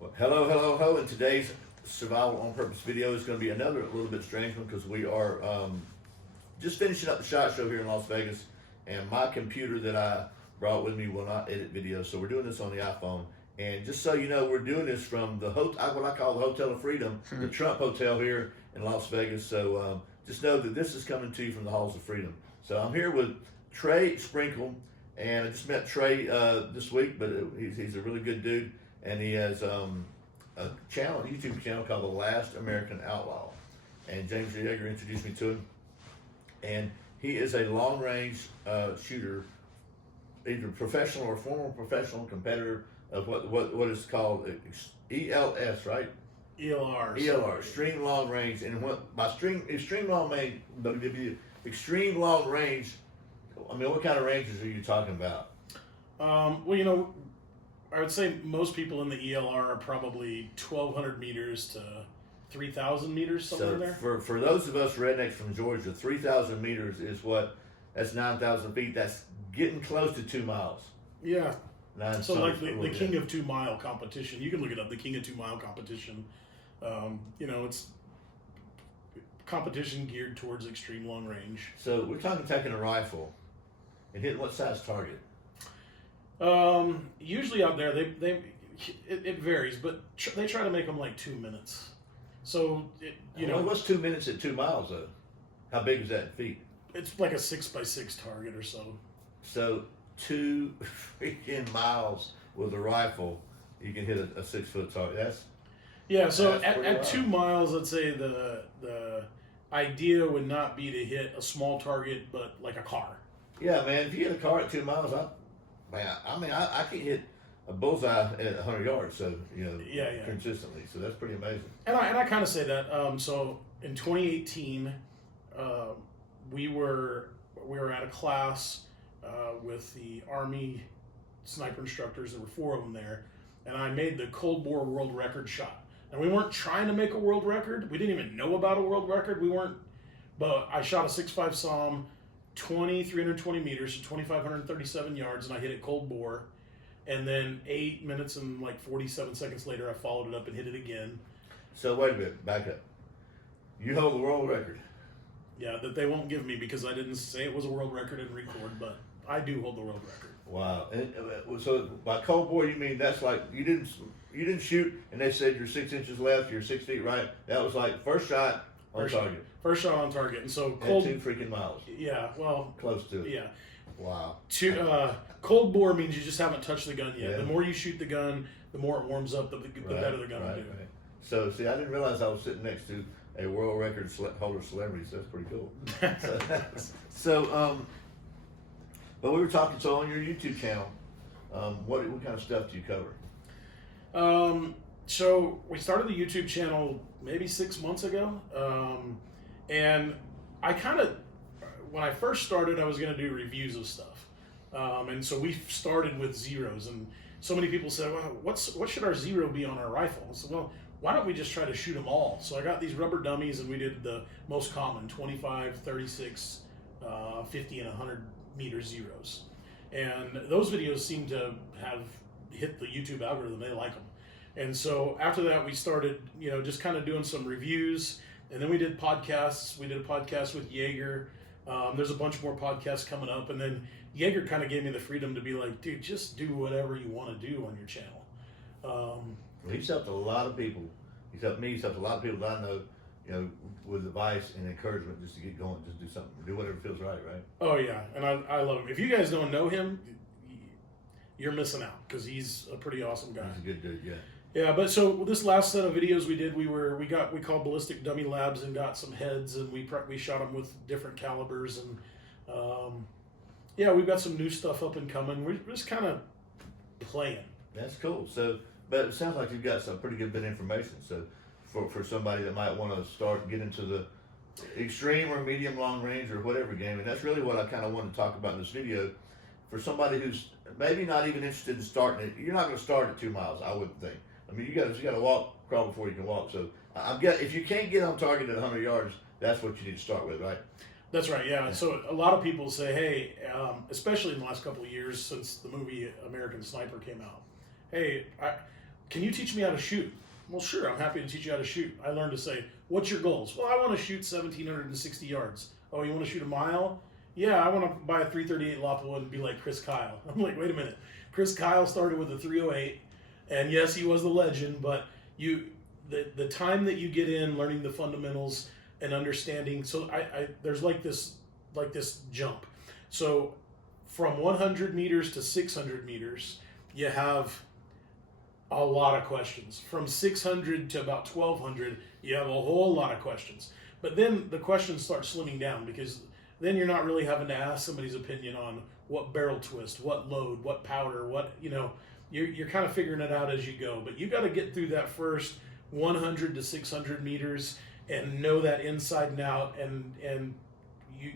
Well, hello. And today's Survival on Purpose video is going to be another little bit strange one because we are just finishing up the SHOT Show here in Las Vegas, and my computer that I brought with me will not edit videos, so we're doing this on the iPhone. And just so you know, we're doing this from the what I call the Hotel of Freedom, the Trump Hotel here in Las Vegas. So just know that this is coming to you from the halls of freedom. So I'm here with Trey Sprinkle, and I just met Trey this week, but he's a really good dude. And he has a YouTube channel called The Last American Outlaw. And James Yeager introduced me to him. And he is a long-range shooter, either professional or former professional competitor of what is called ELS, right? ELR, extreme long range. And by extreme long range, extreme long range, I mean, what kind of ranges are you talking about? Well, I would say most people in the ELR are probably 1,200 meters to 3,000 meters, somewhere in there. For those of us rednecks from Georgia, 3,000 meters is that's 9,000 feet. That's getting close to 2 miles. Yeah. So like the King of of 2 Mile competition, you can look it up, the King of 2 Mile competition. It's competition geared towards extreme long range. So we're talking taking a rifle and hitting what size target? Usually out there, it varies, but they try to make them like 2 minutes. So, what's 2 minutes at 2 miles though? How big is that in feet? It's like a 6x6 target or so. So 2 freaking miles with a rifle, you can hit a 6 foot target. So that's at 2 miles, let's say the idea would not be to hit a small target, but like a car. Yeah, man. If you hit a car at 2 miles, I can hit a bullseye at 100 yards. So consistently. So that's pretty amazing. And I kind of say that. So in 2018, we were at a class with the Army sniper instructors. There were 4 of them there, and I made the Cold War world record shot. And we weren't trying to make a world record. We didn't even know about a world record. But I shot a 6.5 SAUM, 320 meters, so 2,537 yards, and I hit it cold bore. And then 8 minutes and like 47 seconds later, I followed it up and hit it again. So wait a minute, back up. You hold the world record. Yeah, that they won't give me because I didn't say it was a world record and record, but I do hold the world record. Wow. And so by cold bore, you mean that's like you didn't shoot and they said you're 6 inches left, you're 6 feet right. That was like first shot on target. First shot on target. And so cold. And 2 freaking miles. Yeah, well. Close to it. Yeah. Wow. Cold bore means you just haven't touched the gun yet. Yeah. The more you shoot the gun, the more it warms up, the better the gun will do. Right. So, see, I didn't realize I was sitting next to a world record holder celebrity, so that's pretty cool. But we were talking, so on your YouTube channel, what kind of stuff do you cover? So we started the YouTube channel maybe 6 months ago, and I when I first started, I was going to do reviews of stuff, and so we started with zeros, and so many people said, well, what should our zero be on our rifle? I said, well, why don't we just try to shoot them all? So I got these rubber dummies, and we did the most common, 25, 36, 50, and 100 meter zeros. And those videos seem to have hit the YouTube algorithm. They like them. And so after that, we started, just kind of doing some reviews. And then we did podcasts. We did a podcast with Yeager. There's a bunch more podcasts coming up. And then Yeager kind of gave me the freedom to be like, dude, just do whatever you want to do on your channel. Well, he's helped a lot of people. He's helped me. He's helped a lot of people that I know, with advice and encouragement just to get going, just do something, do whatever feels right? Oh, yeah. And I love him. If you guys don't know him, you're missing out because he's a pretty awesome guy. He's a good dude, yeah. Yeah, but so this last set of videos we did, we called ballistic dummy labs and got some heads, and we shot them with different calibers, and we've got some new stuff up and coming. We're just kind of playing. That's cool. So, but it sounds like you've got some pretty good bit of information. So, for somebody that might want to get into the extreme or medium long range or whatever game, and that's really what I kind of want to talk about in this video. For somebody who's maybe not even interested in starting it, you're not going to start at 2 miles, I wouldn't think. I mean, you got to crawl before you can walk. So if you can't get on target at 100 yards, that's what you need to start with, right? That's right, yeah. So a lot of people say, hey, especially in the last couple of years since the movie American Sniper came out, hey, can you teach me how to shoot? Well, sure, I'm happy to teach you how to shoot. I learned to say, what's your goals? Well, I want to shoot 1,760 yards. Oh, you want to shoot a mile? Yeah, I want to buy a 338 Lapua and be like Chris Kyle. I'm like, wait a minute. Chris Kyle started with a 308, and yes, he was the legend, but the time that you get in learning the fundamentals and understanding, so there's like this jump. So from 100 meters to 600 meters, you have a lot of questions. From 600 to about 1,200, you have a whole lot of questions. But then the questions start slimming down, because then you're not really having to ask somebody's opinion on what barrel twist, what load, what powder, what, you're kind of figuring it out as you go. But you got to get through that first 100 to 600 meters and know that inside and out, and you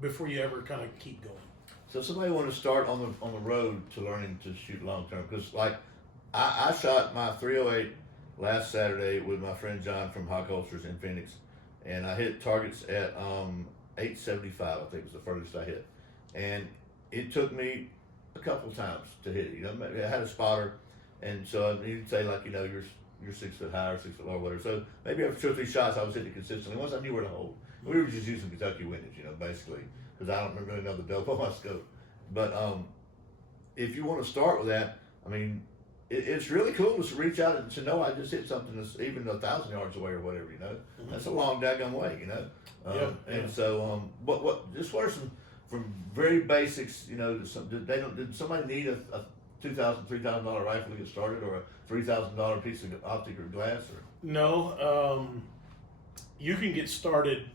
before you ever kind of keep going. So if somebody want to start on the road to learning to shoot long term, because like I shot my 308 last Saturday with my friend John from Hawk Ultras in Phoenix, and I hit targets at 875, I think was the furthest I hit, and it took me a couple of times to hit it. I had a spotter, and so you'd say like you're 6 foot high or 6 foot low or whatever. So maybe after 2 or 3 shots, I was hitting it consistently. Once I knew where to hold, we were just using Kentucky windage, basically, because I don't really know the dope on my scope. But if you want to start with that, I mean, it's really cool to reach out and to know I just hit something that's even 1,000 yards away or whatever. Mm-hmm. That's a long daggone way. And so what are some from very basics? Did somebody need a $2,000, $3,000 rifle to get started, or a $3,000 piece of optic or glass? Or no, you can get started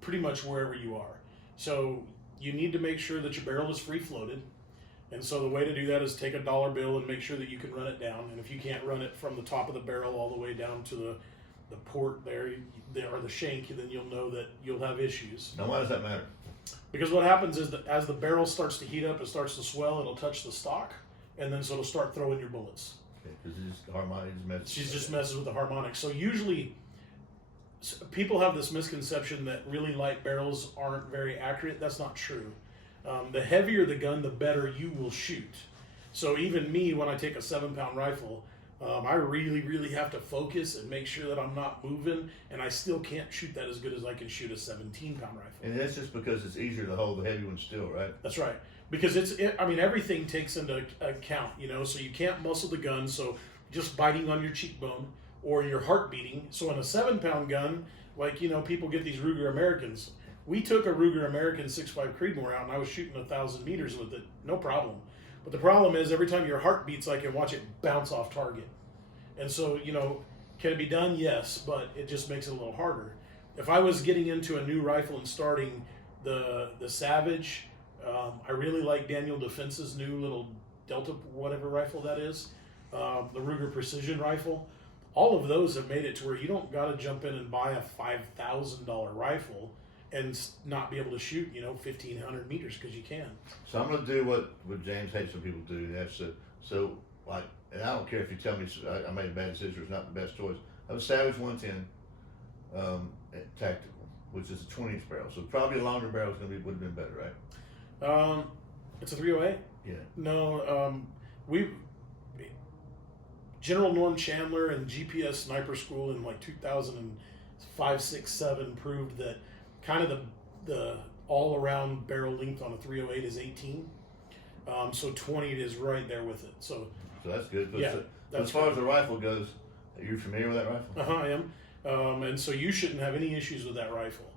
pretty much wherever you are. So you need to make sure that your barrel is free floated, and so the way to do that is take a dollar bill and make sure that you can run it down. And if you can't run it from the top of the barrel all the way down to the port there or the shank, then you'll know that you'll have issues. Now, why does that matter? Because what happens is that as the barrel starts to heat up, it starts to swell, it'll touch the stock, and then so it'll start throwing your bullets. Because the harmonic messes. She just messes with the harmonics. So usually people have this misconception that really light barrels aren't very accurate. That's not true. The heavier the gun, the better you will shoot. So even me, when I take a 7-pound rifle, I really, really have to focus and make sure that I'm not moving, and I still can't shoot that as good as I can shoot a 17-pound rifle. And that's just because it's easier to hold the heavy one still, right? That's right. Because everything takes into account, so you can't muscle the gun, so just biting on your cheekbone or your heart beating. So in a 7-pound gun, like, people get these Ruger Americans. We took a Ruger American 6.5 Creedmoor out, and I was shooting 1,000 meters with it, no problem. But the problem is every time your heart beats, I can watch it bounce off target. And so, can it be done? Yes, but it just makes it a little harder. If I was getting into a new rifle and starting the Savage, I really like Daniel Defense's new little Delta, whatever rifle that is, the Ruger Precision rifle. All of those have made it to where you don't got to jump in and buy a $5,000 rifle and not be able to shoot, 1,500 meters, because you can. So I'm going to do what James hates when people do. That's so like, and I don't care if you tell me I made a bad decision or it's not the best choice. I have a Savage 110 tactical, which is a 20-inch barrel. So probably a longer barrel would have been better, right? It's a 308. Yeah. No, General Norm Chandler and GPS Sniper School in like 2005, 6, 7 proved that kind of the all-around barrel length on a 308 is 18. So 20 is right there with it. So that's good. But yeah, as far as the rifle goes, are you familiar with that rifle? I am. And so you shouldn't have any issues with that rifle.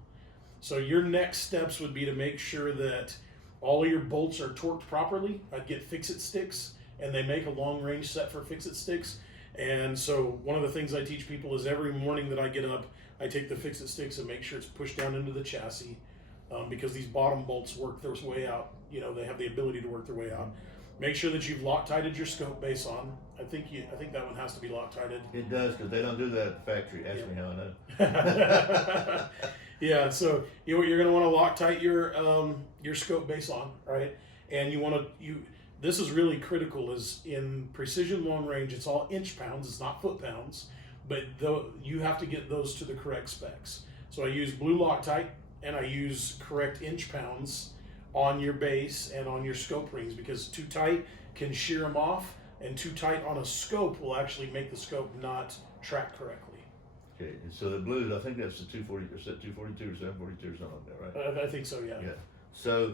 So your next steps would be to make sure that all of your bolts are torqued properly. I'd get fix-it sticks, and they make a long-range set for fix-it sticks. And so one of the things I teach people is every morning that I get up, I take the fix-it sticks and make sure it's pushed down into the chassis, because these bottom bolts work their way out. They have the ability to work their way out. Make sure that you've Loctited your scope base on. I think that one has to be Loctited. It does, because they don't do that at the factory. Ask me how I know. Yeah, so you're going to want to Loctite your scope base on, right? And this is really critical. Is in precision long range, it's all inch pounds. It's not foot pounds, but you have to get those to the correct specs. So I use blue Loctite, and I use correct inch pounds on your base and on your scope rings, because too tight can shear them off, and too tight on a scope will actually make the scope not track correctly. Okay, and so the blues, I think that's the 240, or 242 or 742 or something like that, right? I think so, yeah. Yeah. So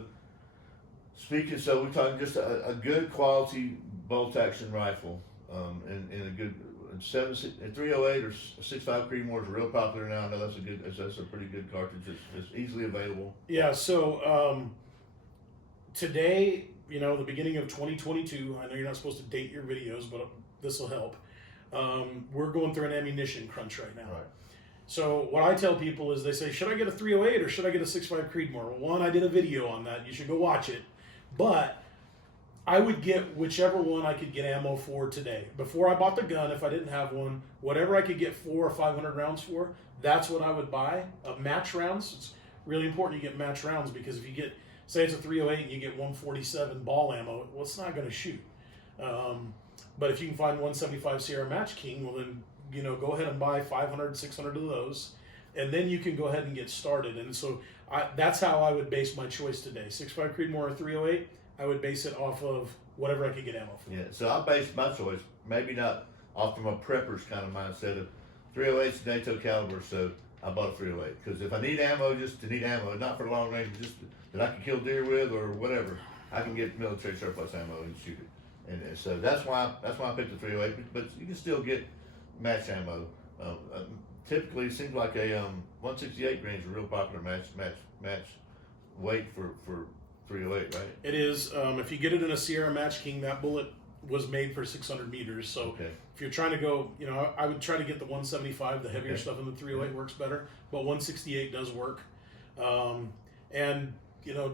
so we're talking just a good quality bolt action rifle, and a good 308 or 65 Creedmoor is real popular now. I know that's a pretty good cartridge. It's easily available. Yeah. So today, the beginning of 2022. I know you're not supposed to date your videos, but this will help. We're going through an ammunition crunch right now. Right. So what I tell people is, they say, should I get a 308 or should I get a 65 Creedmoor? Well, one, I did a video on that. You should go watch it. But I would get whichever one I could get ammo for today. Before I bought the gun, if I didn't have one, whatever I could get 400 or 500 rounds for, that's what I would buy. Match rounds. It's really important you get match rounds, because if you get, say it's a 308 and you get 147 ball ammo, well, it's not going to shoot. But if you can find 175 Sierra Match King, well then, go ahead and buy 500, 600 of those, and then you can go ahead and get started. And so that's how I would base my choice today. 65 Creedmoor or 308, I would base it off of whatever I could get ammo for. Yeah, so I based my choice, maybe not off from a prepper's kind of mindset of 308's NATO caliber, so I bought a 308. Because if I need ammo, just to need ammo, not for long range, just that I can kill deer with or whatever, I can get military surplus ammo and shoot it. And so that's why I picked the 308, but you can still get match ammo. Typically, it seems like a 168 grain is a real popular match weight for 308, right? It is. If you get it in a Sierra Match King, that bullet was made for 600 meters. So okay. If you're trying to go, I would try to get the 175. The heavier stuff in the 308 works better, but 168 does work. And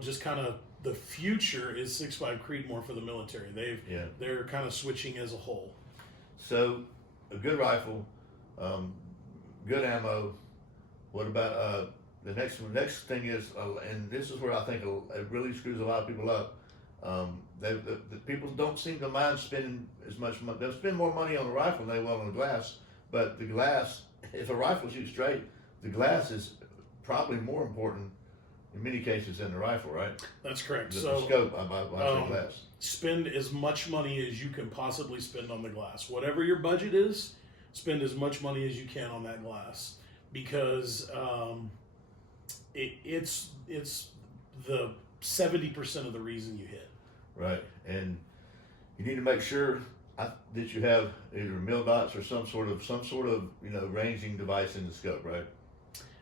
just kind of the future is 65 Creedmoor for the military. They're kind of switching as a whole. So a good rifle, good ammo. What about the next thing is, and this is where I think it really screws a lot of people up. The people don't seem to mind spending as much money. They'll spend more money on the rifle than they will on the glass. But the glass, if a rifle shoots straight, the glass is probably more important in many cases than the rifle, right? That's correct. The So scope, I say glass. spend as much money as you can possibly spend on the glass. Whatever your budget is, spend as much money as you can on that glass, because it's the 70% of the reason you hit. Right, and you need to make sure that you have either mil dots or some sort of ranging device in the scope, right?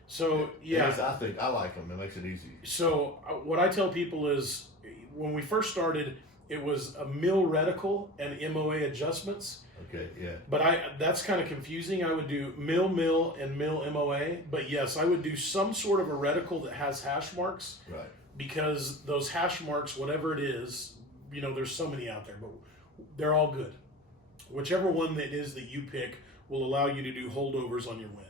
So yeah, I think I like them. It makes it easy. So what I tell people is, when we first started, it was a mil reticle and MOA adjustments. Okay, yeah. But that's kind of confusing. I would do mil and mil MOA, but yes, I would do some sort of a reticle that has hash marks. Right. Because those hash marks, whatever it is, there's so many out there, but they're all good. Whichever one that is that you pick will allow you to do holdovers on your wind.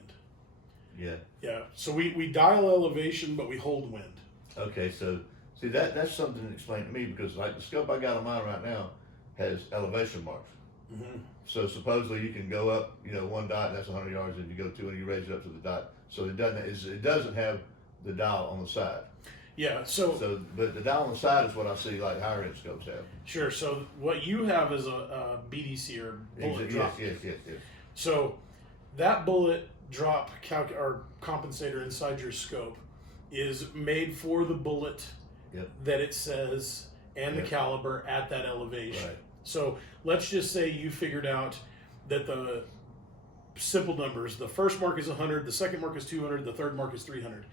Yeah. Yeah. So we dial elevation, but we hold wind. Okay, so see that's something to explain to me, because like the scope I got on mine right now has elevation marks. Mm-hmm. So supposedly you can go up, one dot, that's 100 yards, and you go 2 and you raise it up to the dot. So it doesn't have the dial on the side. Yeah. But the dial on the side is what I see like higher end scopes have. Sure. So what you have is a BDC, or bullet drop. Yes. So that bullet drop or compensator inside your scope is made for the bullet that it says and the caliber at that elevation. Right. So let's just say you figured out that the simple numbers, the first mark is 100, the second mark is 200, the third mark is 300,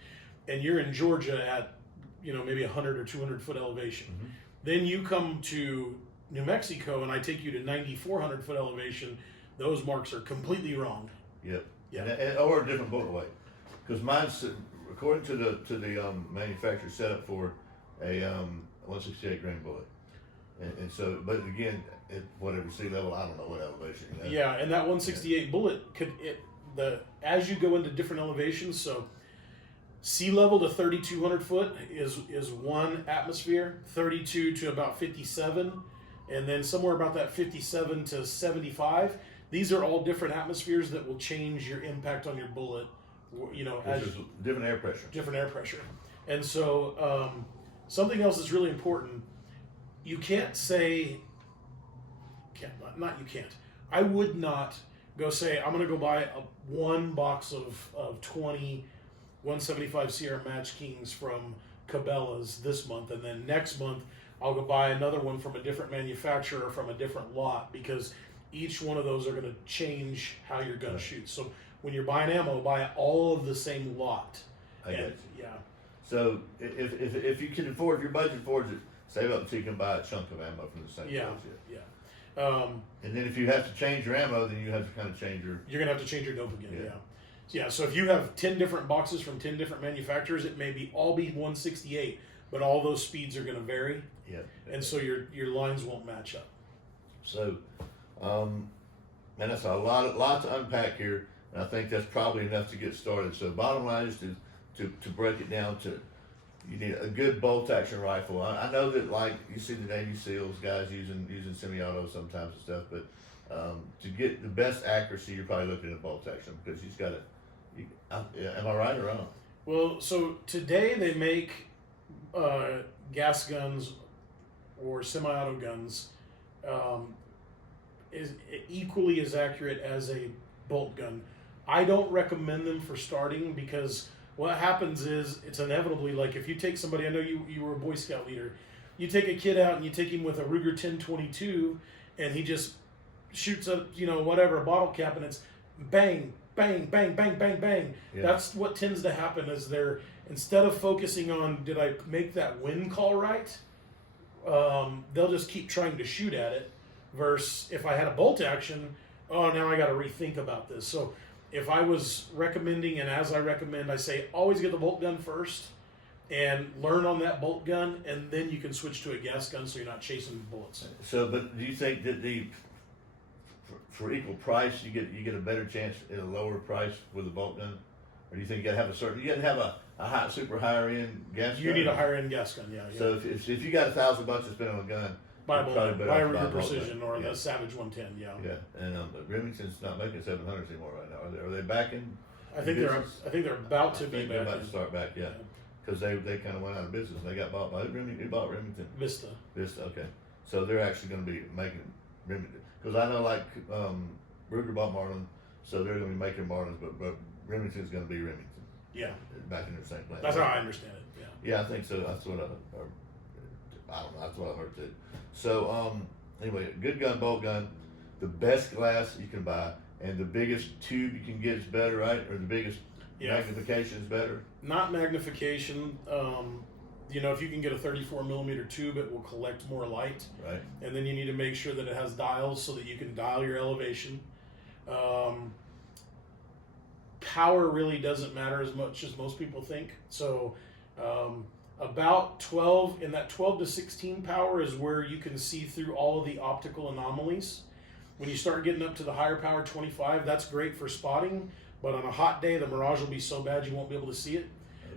and you're in Georgia at maybe 100 or 200 foot elevation. Mm-hmm. Then you come to New Mexico and I take you to 9,400 foot elevation. Those marks are completely wrong. Yep. Yeah. Or a different bullet weight, because mine's, according to the manufacturer, set up for a 168 grain bullet, and so, but again, at whatever sea level, I don't know what elevation. Yeah, and that 168 bullet as you go into different elevations. So sea level to 3,200 foot is 1 atmosphere, 32 to about 57, and then somewhere about that 57 to 75. These are all different atmospheres that will change your impact on your bullet, as different air pressure. Different air pressure. And so something else that's really important, you can't say, you can't. I would not go say, I'm going to go buy one box of 20 175 Sierra Match Kings from Cabela's this month, and then next month I'll go buy another one from a different manufacturer from a different lot, because each one of those are going to change how your gun shoots. So when you're buying ammo, buy all of the same lot. I get you. Yeah. So if you can afford, if your budget affords it, save up so you can buy a chunk of ammo from the same place. Yeah. And then if you have to change your ammo, then you have to kind of change your... You're going to have to change your dope again, Yeah. Yeah, so if you have 10 different boxes from 10 different manufacturers, it may all be 168, but all those speeds are going to vary. Yeah. And so your lines won't match up. So, man, that's a lot to unpack here, and I think that's probably enough to get started. So bottom line is to break it down to, you need a good bolt action rifle. I know that, like, you see the Navy SEALs guys using semi-auto sometimes and stuff, but to get the best accuracy, you're probably looking at bolt action, because you've got to. Am I right or wrong? Well, so today they make gas guns or semi-auto guns is equally as accurate as a bolt gun. I don't recommend them for starting, because what happens is it's inevitably, like, if you take somebody, I know you were a Boy Scout leader, you take a kid out and you take him with a Ruger 10/22 and he just shoots a whatever, a bottle cap, and it's bang, bang, bang, bang, bang, bang. Yeah. That's what tends to happen, is instead of focusing on, did I make that wind call right, they'll just keep trying to shoot at it, versus if I had a bolt action, oh, now I got to rethink about this. So if I was recommending, and as I recommend, I say always get the bolt gun first and learn on that bolt gun, and then you can switch to a gas gun so you're not chasing bullets. So, but do you think that for equal price, you get a better chance at a lower price with a bolt gun, or do you think you got to have a super higher end gas gun? You need a higher end gas gun, yeah. So if you got $1,000 to spend on a gun, buy a you're bolt probably gun, better buy a off buying Ruger bolt Precision gun. or Yeah. the Savage 110, yeah. Yeah, and Remington's not making 700s anymore right now. Are they back in? I think they're about to be They're back. about to start back, yeah. Because they kind of went out of business. They got bought by who bought Remington? Vista. Okay. So they're actually going to be making Remington. Because I know, like, Ruger bought Marlin, so they're going to be making Marlins, but Remington's going to be Remington. Yeah. Back in their same plant. That's how I understand it. Yeah. Yeah, I think so. That's what I don't know. That's what I heard too. So anyway, good gun, bolt gun, the best glass you can buy, and the biggest tube you can get is better, right? Or the biggest magnification is better. Not magnification. If you can get a 34 millimeter tube, it will collect more light. Right. And then you need to make sure that it has dials so that you can dial your elevation. Power really doesn't matter as much as most people think. So about 12 to 16 power is where you can see through all of the optical anomalies. When you start getting up to the higher power 25, that's great for spotting, but on a hot day the mirage will be so bad you won't be able to see it.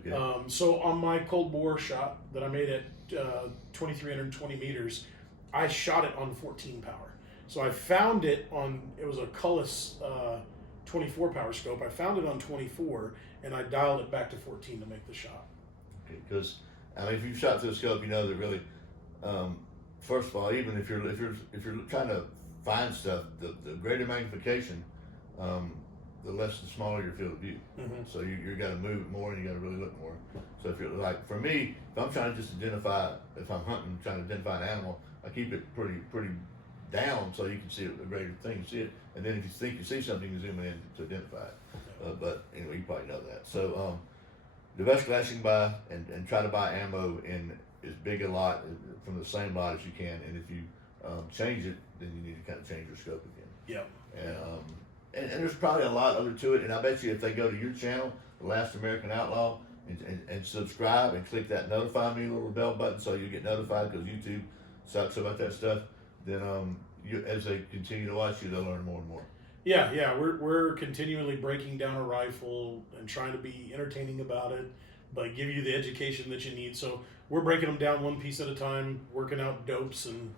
Okay. So on my cold bore shot that I made at 2,320 meters, I shot it on 14 power. So I found it was a Cullis 24 power scope. I found it on 24 and I dialed it back to 14 to make the shot. Okay, because if you've shot through a scope, you know that really, first of all, even if you're trying to find stuff, the greater magnification, the smaller your field of view. Mm-hmm. So you got to move it more and you got to really look more. So if you're like, for me, if I'm trying to just identify, if I'm hunting, trying to identify an animal, I keep it pretty down so you can see it, the greater thing, you see it, and then if you think you see something, you zoom in to identify it. But anyway, you probably know that. So the best glass you can buy, and try to buy ammo in as big a lot from the same lot as you can, and if you change it, then you need to kind of change your scope again. Yeah. And there's probably a lot other to it, and I bet you if they go to your channel, The Last American Outlaw, and subscribe and click that notify me little bell button so you get notified, because YouTube sucks about that stuff, then as they continue to watch you, they'll learn more and more. Yeah, we're continually breaking down a rifle and trying to be entertaining about it, but give you the education that you need. So we're breaking them down one piece at a time, working out dopes, and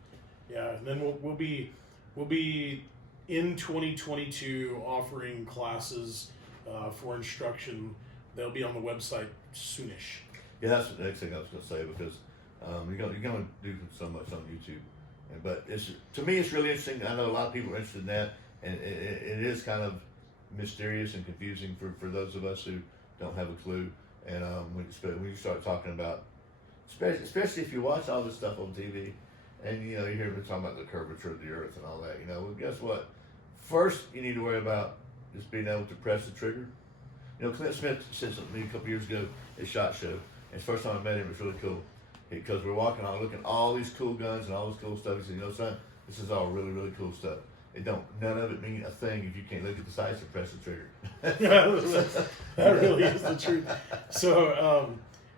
then we'll be in 2022 offering classes for instruction. They'll be on the website soonish. Yeah, that's the next thing I was going to say, because you're going to do so much on YouTube. But to me, it's really interesting. I know a lot of people are interested in that, and it is kind of mysterious and confusing for those of us who don't have a clue. And when you start talking about, especially if you watch all this stuff on TV, and you hear them talking about the curvature of the Earth and all that. Well, guess what? First, you need to worry about just being able to press the trigger. Clint Smith said something to me a couple years ago at SHOT Show, and the first time I met him, it was really cool. Because we're walking on looking at all these cool guns and all this cool stuff. He said, son, this is all really, really cool stuff. None of it mean a thing if you can't look at the sights and press the trigger. That really is the truth. So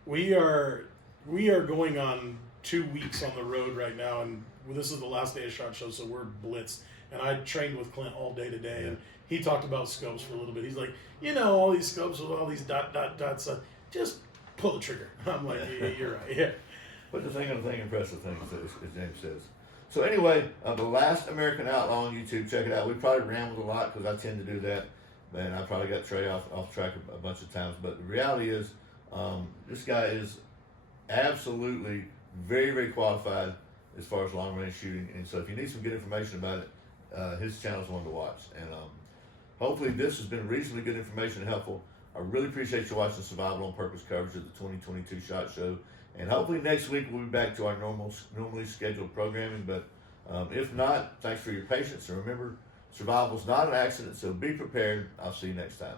we are going on 2 weeks on the road right now, and this is the last day of SHOT Show, so we're blitzed. And I trained with Clint all day today, and he talked about scopes for a little bit. He's like, all these scopes with all these dots, just pull the trigger. I'm like, yeah, you're right, yeah. Put the thing on the thing and press the thing, as James says. So anyway, The Last American Outlaw on YouTube. Check it out. We probably rambled a lot because I tend to do that. Man, I probably got Trey off track a bunch of times. But the reality is, this guy is absolutely very, very qualified as far as long-range shooting. And so if you need some good information about it, his channel is one to watch. And hopefully this has been reasonably good information and helpful. I really appreciate you watching Survival on Purpose coverage of the 2022 SHOT Show. And hopefully next week we'll be back to our normally scheduled programming. But if not, thanks for your patience. And remember, survival is not an accident, so be prepared. I'll see you next time.